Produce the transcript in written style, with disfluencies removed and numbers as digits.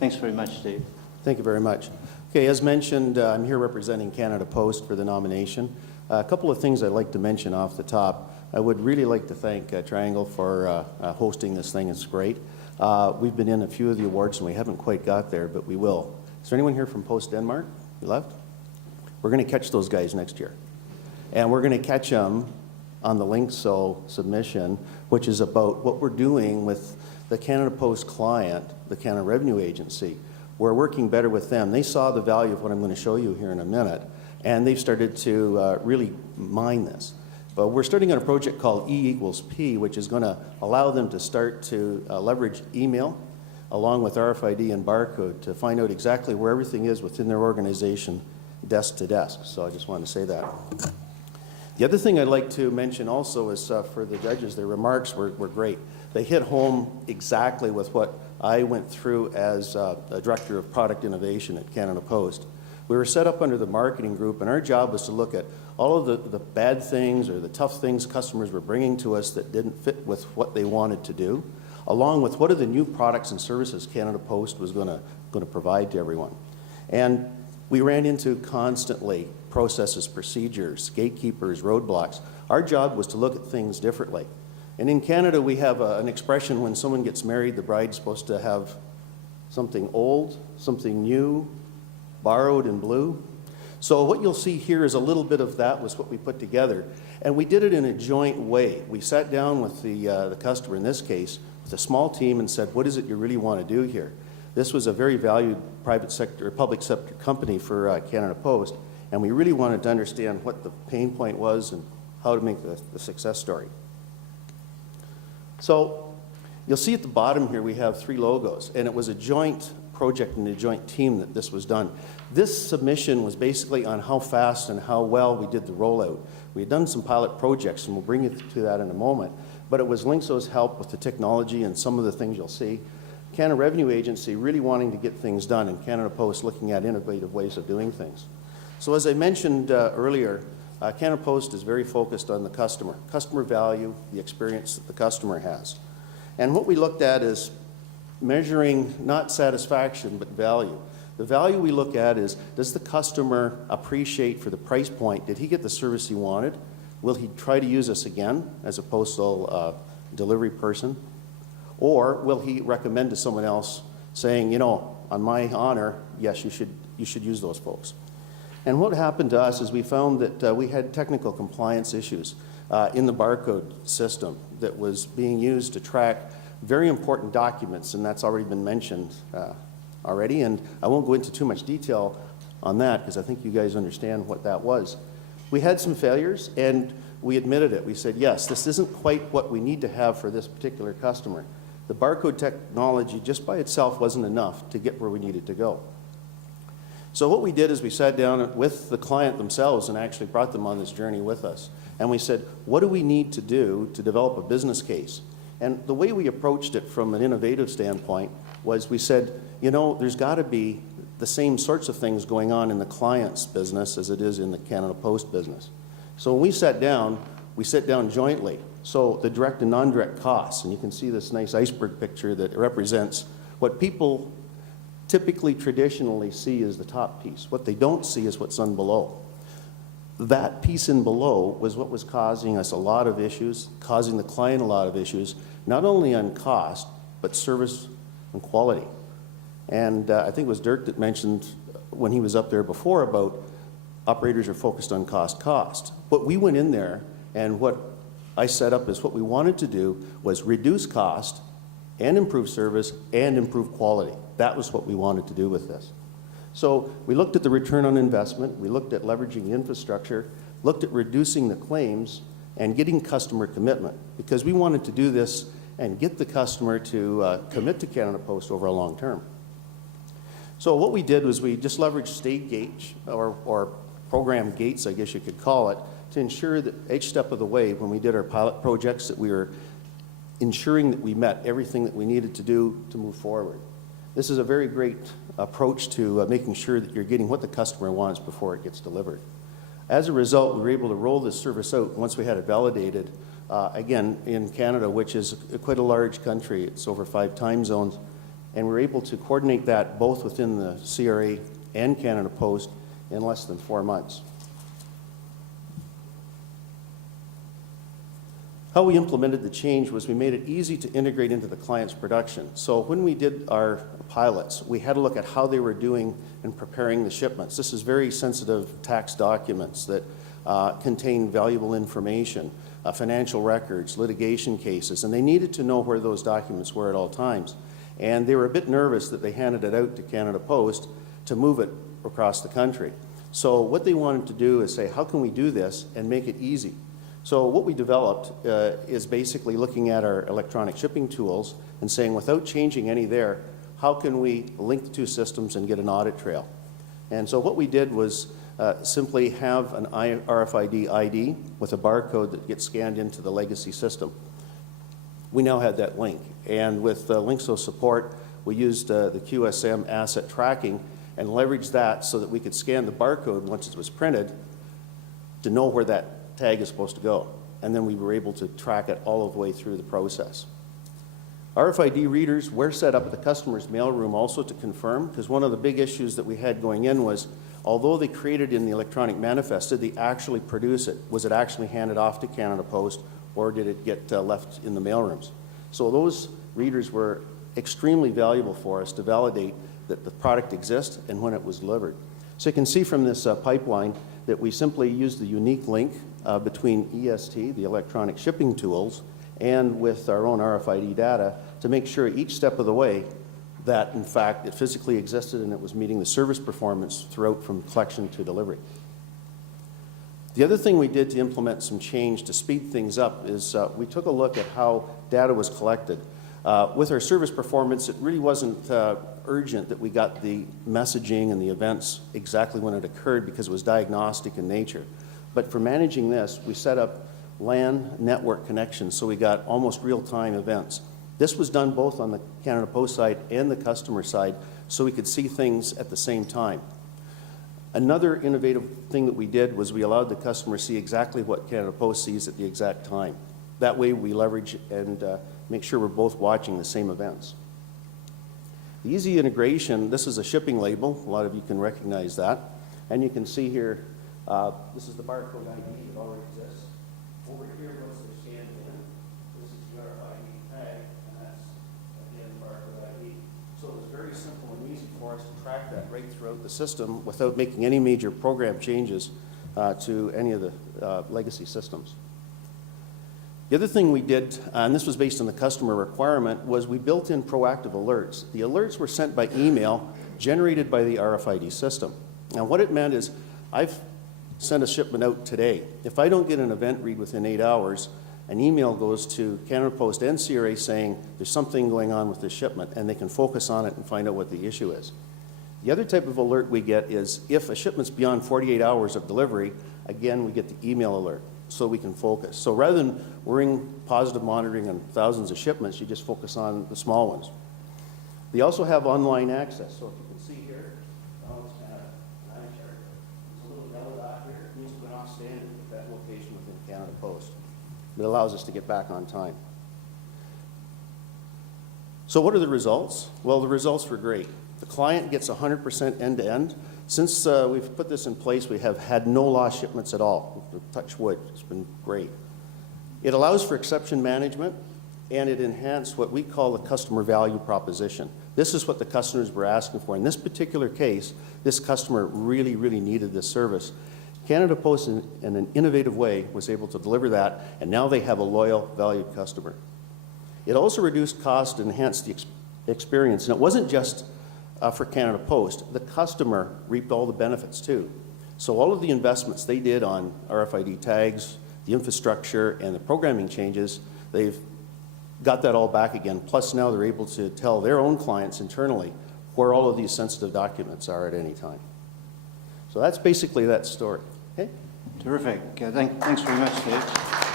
Thanks very much, Dave. Thank you very much. Okay, as mentioned, I'm here representing Canada Post for the nomination. A couple of things I'd like to mention off the top. I would really like to thank Triangle for hosting this thing. It's great. We've been in a few of the awards and we haven't quite got there, but we will. Is there anyone here from Post Denmark? You left? We're going to catch those guys next year. And we're going to catch them on the Lyngsoe submission, which is about what we're doing with the Canada Post client, the Canada Revenue Agency. We're working better with them. They saw the value of what I'm going to show you here in a minute, and they've started to really mine this. But we're starting on a project called E equals P, which is going to allow them to start to leverage email along with RFID and barcode to find out exactly where everything is within their organization, desk to desk. So I just wanted to say that. The other thing I'd like to mention also is for the judges, their remarks were great. They hit home exactly with what I went through as a Director of Product Innovation at Canada Post. We were set up under the marketing group, and our job was to look at all of the bad things or the tough things customers were bringing to us that didn't fit with what they wanted to do, along with what are the new products and services Canada Post was going to provide to everyone. And we ran into constantly processes, procedures, gatekeepers, roadblocks. Our job was to look at things differently. And in Canada, we have an expression when someone gets married, the bride's supposed to have something old, something new, borrowed and blue. So what you'll see here is a little bit of that was what we put together. And we did it in a joint way. We sat down with the customer, in this case, with a small team and said, what is it you really want to do here? This was a very valued private sector, or public sector company for Canada Post, and we really wanted to understand what the pain point was and how to make the success story. So you'll see at the bottom here we have 3 logos, and it was a joint project and a joint team that this was done. This submission was basically on how fast and how well we did the rollout. We had done some pilot projects, and we'll bring you to that in a moment, but it was Lyngsoe's help with the technology and some of the things you'll see. Canada Revenue Agency really wanting to get things done, and Canada Post looking at innovative ways of doing things. So as I mentioned earlier, Canada Post is very focused on the customer value, the experience that the customer has. And what we looked at is measuring not satisfaction, but value. The value we look at is, does the customer appreciate for the price point? Did he get the service he wanted? Will he try to use us again as a postal delivery person? Or will he recommend to someone else saying, you know, on my honor, yes, you should use those folks. And what happened to us is we found that we had technical compliance issues in the barcode system that was being used to track very important documents, and that's already been mentioned already, and I won't go into too much detail on that because I think you guys understand what that was. We had some failures, and we admitted it. We said, yes, this isn't quite what we need to have for this particular customer. The barcode technology just by itself wasn't enough to get where we needed to go. So what we did is we sat down with the client themselves and actually brought them on this journey with us. And we said, what do we need to do to develop a business case? And the way we approached it from an innovative standpoint was we said, you know, there's got to be the same sorts of things going on in the client's business as it is in the Canada Post business. So when we sit down jointly. So the direct and non-direct costs, and you can see this nice iceberg picture that represents what people typically traditionally see as the top piece. What they don't see is what's on below. That piece in below was what was causing us a lot of issues, causing the client a lot of issues, not only on cost, but service and quality. And I think it was Dirk that mentioned when he was up there before about operators are focused on cost. What we went in there and what I set up as what we wanted to do was reduce cost and improve service and improve quality. That was what we wanted to do with this. So we looked at the return on investment, we looked at leveraging the infrastructure, looked at reducing the claims and getting customer commitment, because we wanted to do this and get the customer to commit to Canada Post over a long term. So what we did was we just leveraged state gauge or program gates, I guess you could call it, to ensure that each step of the way when we did our pilot projects that we were ensuring that we met everything that we needed to do to move forward. This is a very great approach to making sure that you're getting what the customer wants before it gets delivered. As a result, we were able to roll this service out once we had it validated, again, in Canada, which is quite a large country. It's over 5 time zones. And we were able to coordinate that both within the CRA and Canada Post in less than 4 months. How we implemented the change was we made it easy to integrate into the client's production. So when we did our pilots, we had to look at how they were doing in preparing the shipments. This is very sensitive tax documents that contain valuable information, financial records, litigation cases, and they needed to know where those documents were at all times. And they were a bit nervous that they handed it out to Canada Post to move it across the country. So what they wanted to do is say, how can we do this and make it easy? So what we developed is basically looking at our electronic shipping tools and saying, without changing any there, how can we link the two systems and get an audit trail? And so what we did was simply have an RFID ID with a barcode that gets scanned into the legacy system. We now had that link. And with Lyngsoe support, we used the QSM asset tracking and leveraged that so that we could scan the barcode once it was printed to know where that tag is supposed to go. And then we were able to track it all the way through the process. RFID readers were set up at the customer's mailroom also to confirm, because one of the big issues that we had going in was, although they created in the electronic manifest, did they actually produce it? Was it actually handed off to Canada Post, or did it get left in the mailrooms? So those readers were extremely valuable for us to validate that the product exists and when it was delivered. So you can see from this pipeline that we simply used the unique link between EST, the electronic shipping tools, and with our own RFID data to make sure each step of the way that, in fact, it physically existed and it was meeting the service performance throughout from collection to delivery. The other thing we did to implement some change to speed things up is we took a look at how data was collected. With our service performance, it really wasn't urgent that we got the messaging and the events exactly when it occurred because it was diagnostic in nature. But for managing this, we set up LAN network connections, so we got almost real-time events. This was done both on the Canada Post side and the customer side, so we could see things at the same time. Another innovative thing that we did was we allowed the customer to see exactly what Canada Post sees at the exact time. That way we leverage and make sure we're both watching the same events. The easy integration, this is a shipping label. A lot of you can recognize that. And you can see here, this is the barcode ID that already exists. Over here, once they're scanned in, this is the RFID tag, and that's, again, barcode ID. So it was very simple and easy for us to track that right throughout the system without making any major program changes to any of the legacy systems. The other thing we did, and this was based on the customer requirement, was we built in proactive alerts. The alerts were sent by email generated by the RFID system. Now what it meant is, I've sent a shipment out today. If I don't get an event read within 8 hours, an email goes to Canada Post and CRA saying there's something going on with this shipment, and they can focus on it and find out what the issue is. The other type of alert we get is if a shipment's beyond 48 hours of delivery, again, we get the email alert so we can focus. So rather than worrying positive monitoring on thousands of shipments, you just focus on the small ones. They also have online access. So if you can see here, it's kind of an eye chart. There's a little yellow dot here. It means we're not standing at that location within Canada Post. It allows us to get back on time. So what are the results? Well, the results were great. The client gets 100% end-to-end. Since we've put this in place, we have had no lost shipments at all. Touch wood, it's been great. It allows for exception management, and it enhanced what we call the customer value proposition. This is what the customers were asking for. In this particular case, this customer really, really needed this service. Canada Post, in an innovative way, was able to deliver that, and now they have a loyal, valued customer. It also reduced cost and enhanced the experience, and it wasn't just for Canada Post. The customer reaped all the benefits too. So all of the investments they did on RFID tags, the infrastructure, and the programming changes, they've got that all back again. Plus now they're able to tell their own clients internally where all of these sensitive documents are at any time. So that's basically that story. Okay? Terrific. Thanks very much, Dave.